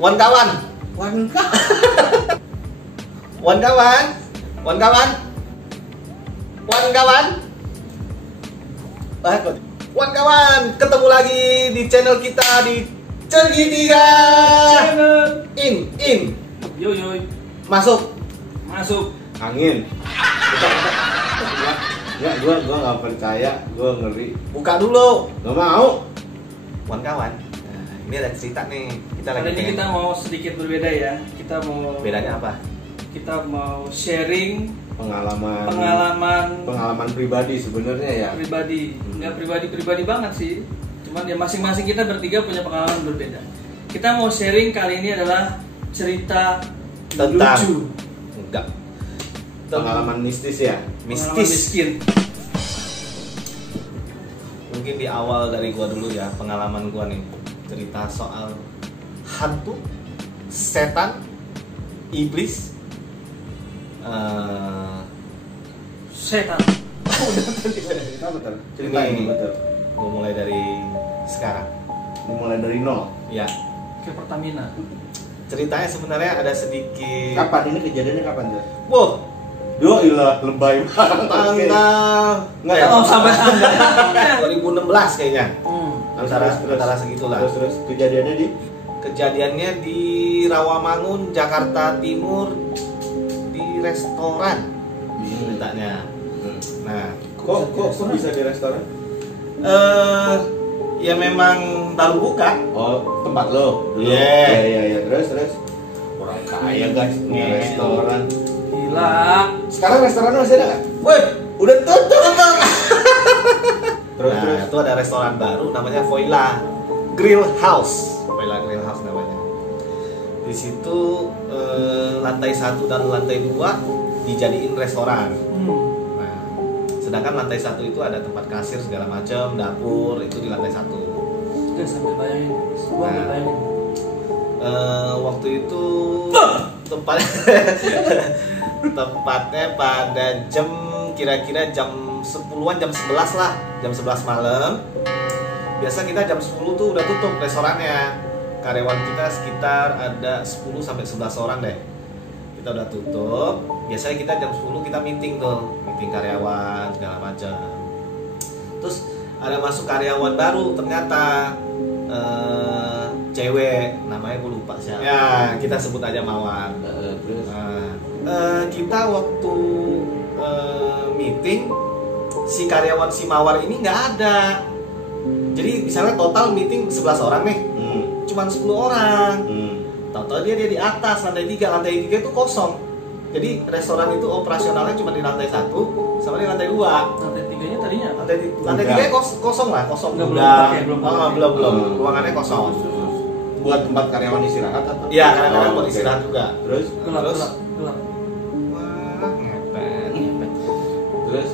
Wan kawan. Wan kawan. Wan kawan. Wan kawan. Wan kawan. Wan kawan, ketemu lagi di channel kita di Segitiga. In. Yo yo. Masuk. Angin. Enggak, gua nggak percaya, gua ngeri. Buka dulu. Nggak mau. Wan kawan. Nah, ini ada cerita nih. Kali ini kita mau sedikit berbeda ya. Bedanya apa? Kita mau sharing pengalaman pribadi sebenarnya ya. Pribadi, nggak pribadi banget sih. Cuman ya masing-masing kita bertiga punya pengalaman berbeda. Kita mau sharing kali ini adalah cerita Tentang lucu. Enggak. Pengalaman mistis ya. Pengalaman miskin. Mungkin di awal dari gua dulu ya, pengalaman gua nih. Cerita soal hantu, setan, iblis, setan. Cerita ini betul. Gua mulai dari sekarang. Mulai dari nol. Ya. Ke Pertamina. Ceritanya sebenarnya ada sedikit. Kapan ini kejadiannya kapan tuh? Wow. Yo ilah lebay banget. Tanggal enggak ya? Oh, sampai tanggal. 2016 kayaknya. Antara segitulah. Terus kejadiannya di Rawamangun, Jakarta Timur, di restoran ceritanya. Nah, kok bisa di restoran? ya memang baru buka. Oh, tempat lo. Yeah. Iya. Terus orang kaya guys, Nih, restoran. Gila. Sekarang restoran masih ada nggak? Woi, Udah tutup. Terus. itu ada restoran baru namanya Voila Grill House. Voila Grill House namanya. Di situ lantai 1 dan lantai 2 dijadiin restoran. Nah, sedangkan lantai 1 itu ada tempat kasir segala macam, dapur itu di lantai 1. Udah sambil bayangin. Waktu itu tepatnya pada jam kira-kira jam 10-an, jam 11 lah, jam 11 malam. Biasa kita jam 10 tuh udah tutup restorannya. Karyawan kita sekitar ada 10 sampai 11 orang deh. Kita udah tutup. Biasanya kita jam 10 kita meeting karyawan segala macam. Terus ada masuk karyawan baru ternyata, cewek, namanya gue lupa siapa. Ya, kita sebut aja Mawar. Kita waktu meeting si karyawan si Mawar ini nggak ada. Jadi misalnya total meeting 11 orang nih, cuman 10 orang. Tahu-tahu dia di atas lantai 3 itu kosong. Jadi restoran itu operasionalnya cuma di lantai 1 sama di lantai 2. Lantai 3-nya tadinya apa? Lantai 3 kosong lah, kosong. Belum. Ruangannya kosong. Buat tempat karyawan istirahat atau? Iya, kadang-kadang buat istirahat juga. Terus. Gelap. Wah, ngepet. Terus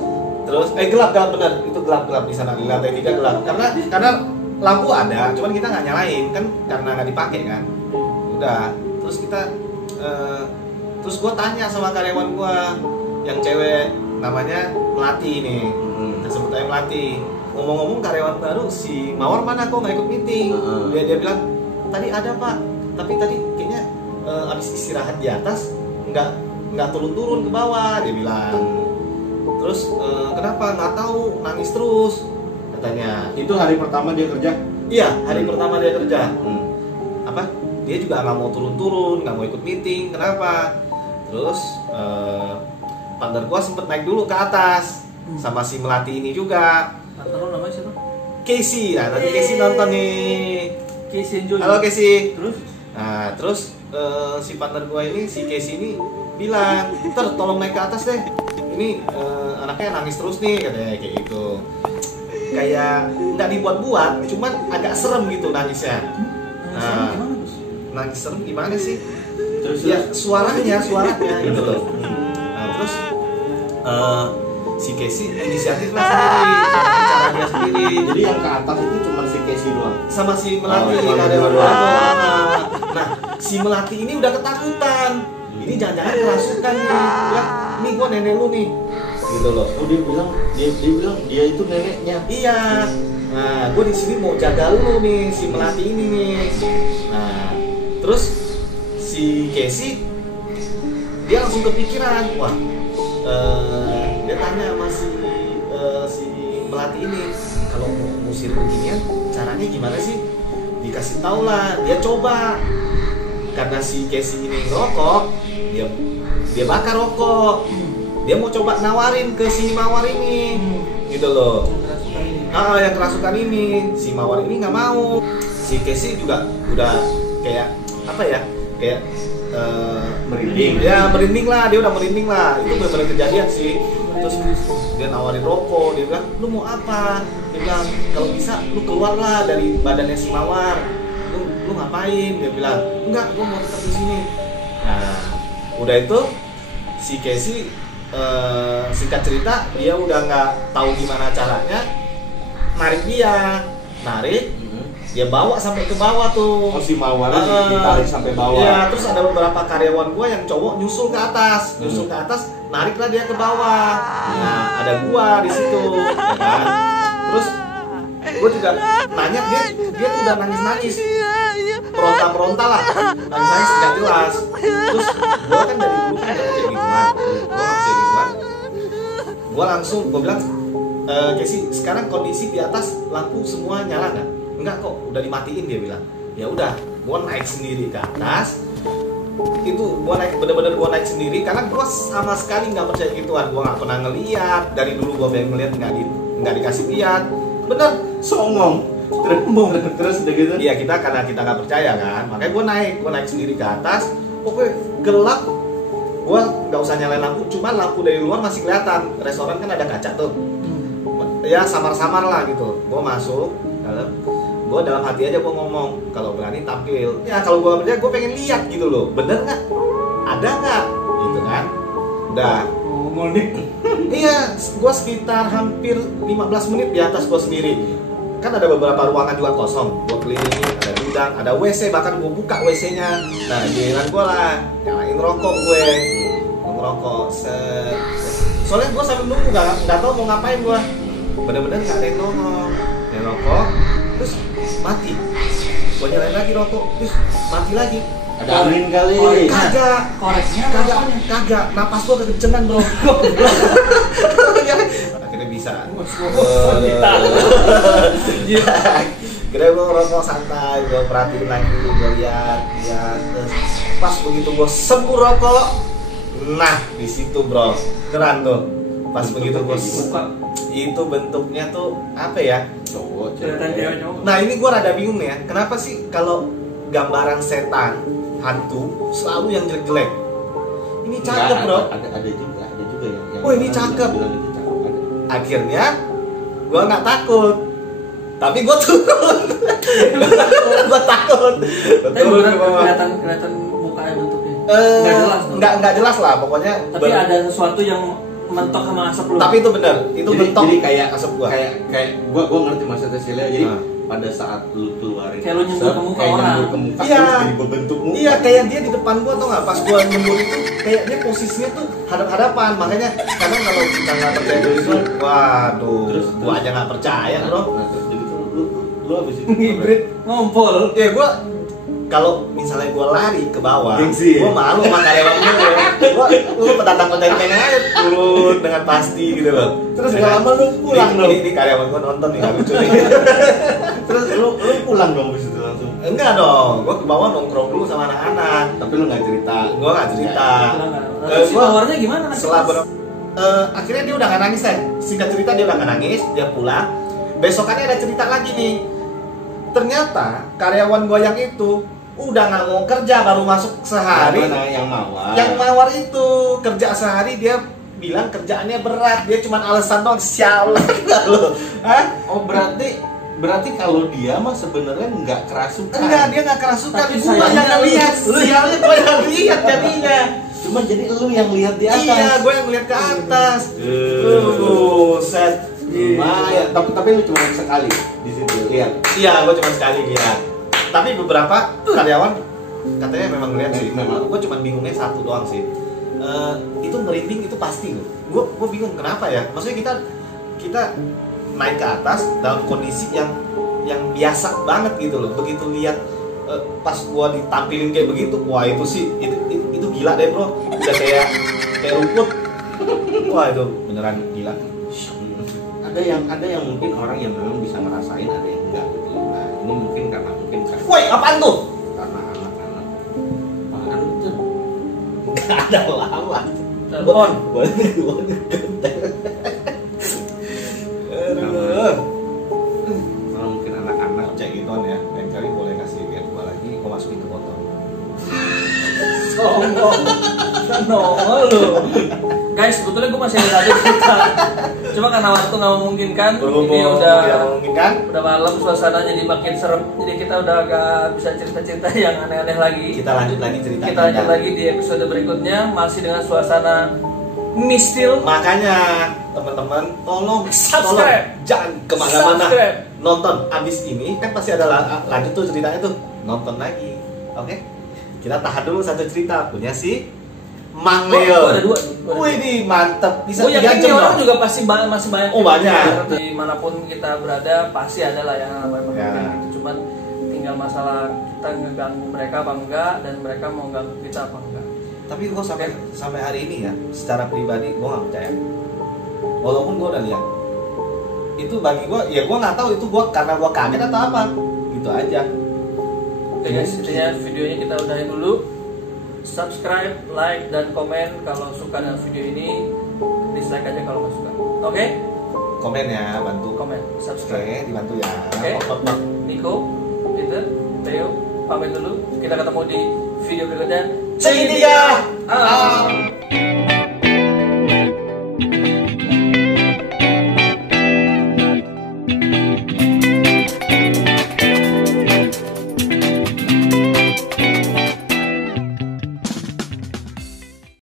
Gelap bener, itu gelap di sana, di lantai 3 gelap. Karena lampu ada, cuman kita nggak nyalain kan karena nggak dipakai kan. Udah, terus gue tanya sama karyawan gue yang cewek, namanya Melati nih, kita sebut aja Melati. Ngomong-ngomong karyawan baru si Mawar mana kok nggak ikut meeting? Dia bilang tadi ada pak, tapi tadi kayaknya abis istirahat di atas nggak turun ke bawah, dia bilang. Terus kenapa? Nggak tahu, nangis terus katanya. itu hari pertama dia kerja? Iya, hari pertama dia kerja. Apa? Dia juga nggak mau turun, nggak mau ikut meeting. Kenapa? Terus partner gua sempet naik dulu ke atas sama si Melati ini juga. Partner lo namanya siapa? Casey, nah tadi Casey nonton nih. Casey Enjoy. Halo Casey. Terus? Nah terus si partner gua ini, si Casey ini bilang, tolong naik ke atas deh. Ini anaknya nangis terus nih, katanya kayak gitu. Kayak nggak dibuat-buat, cuman agak serem gitu nangisnya. Nah, nangis serem gimana sih? Terus ya suaranya gitu loh. Nah terus si Casey inisiatif lah sendiri, cara dia sendiri. Jadi yang ke atas itu cuma si Casey doang? Sama si Melati, karyawan baru. Nah si Melati ini udah ketakutan. Ini jangan-jangan kerasukan nih. Ya, ini gua nenek lu nih. Gitu loh. Oh dia bilang dia itu neneknya. Iya. Nah, gua di sini mau jaga lu nih si Melati ini nih. Nah, Terus si Casey dia langsung kepikiran, wah dia tanya sama si pelatih ini, kalau mau ngusir beginian caranya gimana sih? Dikasih tau lah, dia coba. Karena si Casey ini ngerokok, dia bakar rokok. Dia mau coba nawarin ke si Mawar ini, gitu loh. Yang kerasukan ini, si Mawar ini nggak mau. Si Casey juga udah kayak apa ya? Kayak Merinding. Ya merinding lah, dia udah merinding lah. Itu benar-benar kejadian sih. Terus dia nawarin rokok, dia bilang, lu mau apa? Dia bilang, kalau bisa lu keluarlah dari badannya si Mawar. Lu ngapain? Dia bilang, enggak, gua mau tetap di sini. Nah, udah itu si Casey singkat cerita dia udah nggak tahu gimana caranya narik dia bawa sampai ke bawah tuh. Oh, si Mawar ditarik sampai bawah. Iya, terus ada beberapa karyawan gua yang cowok nyusul ke atas, nariklah dia ke bawah. Nah, ada gua di situ, ya kan? Terus gua juga nanya, dia tuh udah nangis, meronta lah, nangis nggak jelas. Terus gua kan dari dulu kan nggak percaya gituan, gua langsung gua bilang, Casey, sekarang kondisi di atas lampu semua nyala nggak? Enggak kok, udah dimatiin, dia bilang. Ya udah, gua naik sendiri ke atas. Itu gua naik, bener-bener gua naik sendiri karena gua sama sekali nggak percaya gituan. Gua nggak pernah ngeliat, dari dulu gua pengen ngeliat nggak dikasih lihat. Bener, Songong. Terus udah gitu. iya karena kita nggak percaya kan, makanya gua naik sendiri ke atas. Pokoknya gelap, gua nggak usah nyalain lampu, cuma lampu dari luar masih kelihatan. Restoran kan ada kaca tuh, ya samar-samar lah gitu. Gua masuk dalam, gue dalam hati aja gue ngomong, kalau berani tampil. Ya kalau gue berani, gue pengen lihat gitu loh, bener nggak, ada nggak, gitu kan. Udah ngomong nih. Iya, gue sekitar hampir 15 menit di atas gue sendiri. Kan ada beberapa ruangan juga kosong, gue keliling, ada gudang, ada WC, bahkan gue buka WC-nya. Nah giliran gue lah nyalain rokok, gue ngerokok. Soalnya gue sambil nunggu, nggak tahu mau ngapain gue. Bener-bener nggak ada yang nongol. Rokok, terus mati. Gua nyalain lagi rokok, terus mati lagi. Ada angin kali. Kagak. Koreknya Kagak. Napas gua kekencengan, bro. Akhirnya bisa. Kira gua rokok santai, gua perhatiin lagi, gua lihat. Terus pas begitu gua sembuh rokok, nah di situ bro, keren tuh. Pas begitu gua buka, itu bentuknya tuh apa ya? Cowok. Nah ini gue rada bingung ya, kenapa sih kalau gambaran setan hantu selalu yang jelek-jelek? Ini cakep bro. Ada juga yang. Oh ini cakep. Akhirnya gue nggak takut, tapi gue turun. Gue takut. Tapi kelihatan mukanya bentuknya. Nggak jelas lah pokoknya. Tapi ada sesuatu yang mentok sama asap lu. Tapi itu benar, itu bentok. Jadi kayak asap gua. Kayak gua ngerti maksudnya Celia. Jadi pada saat lu keluarin kayak lu nyembur ke muka orang. nyembur ke muka, iya, terus jadi berbentuk muka. Iya, kayak dia di depan gua tau nggak? Pas gua nyembur itu kayak dia posisinya tuh hadap-hadapan. Makanya kadang kalau kita nggak percaya diri itu, waduh, terus gua aja nggak percaya bro. Nah, terus jadi tuh lu habis itu Ngibrit, ngompol. Ya gua kalau misalnya gue lari ke bawah, gengsi, gue malu sama karyawan gue. Lu pedatang pengen aja turun dengan pasti gitu loh. Terus gak lama lu pulang dong. Ini karyawan gue nonton nih, gak lucu nih. Terus lu pulang dong abis itu langsung? Enggak dong, gue ke bawah nongkrong dulu sama anak-anak. Tapi lu gak cerita? Gue gak cerita. Si Mawarnya gimana? Akhirnya dia udah gak nangis ya. Singkat cerita dia udah gak nangis, dia pulang. Besokannya ada cerita lagi nih. Ternyata karyawan gue yang itu udah nggak mau kerja, baru masuk sehari. Yang mawar. Yang mawar itu kerja sehari, dia bilang kerjaannya berat, dia cuma alasan doang. Sialan lo. Oh berarti kalau dia mah sebenarnya nggak kerasukan. Enggak, dia nggak kerasukan. Tapi Gua yang lihat, sialnya gue yang lihat jadinya. Cuma jadi lu yang lihat di atas. Iya, gue yang lihat ke atas. Set. Lumayan. Tapi lu cuma sekali di situ lihat. Iya, gue cuma sekali lihat. Tapi beberapa karyawan katanya memang ngeliat sih. Gue cuma bingungnya satu doang sih. Itu merinding itu pasti loh. Gue bingung kenapa ya. Maksudnya kita naik ke atas dalam kondisi yang biasa banget gitu loh. Begitu lihat pas gua ditampilin kayak begitu, wah itu sih itu gila deh bro, udah kayak rumput. Wah itu beneran gila. Ada yang mungkin orang yang memang bisa ngerasain, ada yang enggak gitu. Nah ini mungkin karena Woi apaan tuh? karena anak-anak apaan itu Gak ada lama. Telepon. Aduh. kalau mungkin anak-anak Cek gitu ya, lain kali boleh kasih lihat gua lagi, gua masukin ke botol. Nongol lu. Guys, sebetulnya gue masih ada cerita. Cuma karena waktu nggak memungkinkan, ini udah memungkinkan. udah malam, suasananya jadi makin serem. Jadi kita udah agak bisa cerita-cerita yang aneh-aneh lagi. Kita lanjut lagi cerita. Kita lanjut lagi di episode berikutnya, masih dengan suasana mistil. Makanya teman-teman tolong Subscribe. jangan kemana-mana. Subscribe. Nonton abis ini kan pasti ada lanjut tuh ceritanya tuh, nonton lagi. Oke, kita tahan dulu satu cerita punya si Mang Gua Leo. ada dua. Wih di mantep, bisa Gue 3 yakin nih jam orang dong. juga pasti masih banyak. Oh, banyak. Dimanapun kita berada pasti ada lah yang namanya Ya. gitu. Cuman tinggal masalah kita ngeganggu mereka apa enggak dan mereka mau ganggu kita apa enggak. Tapi gue sampai hari ini ya, secara pribadi gue nggak percaya. Walaupun gue udah lihat, itu bagi gue, ya gue nggak tahu itu gue karena gue kaget atau apa, gitu aja. Oke guys, intinya videonya kita udahin dulu. Subscribe, like, dan komen kalau suka dengan video ini. Dislike aja kalau nggak suka. Oke? Komen ya, bantu. Komen, Oke, subscribe. dibantu ya. Oke. Pop. Niko, Peter, Theo, pamit dulu. Kita ketemu di video berikutnya. Cek 3. Ah.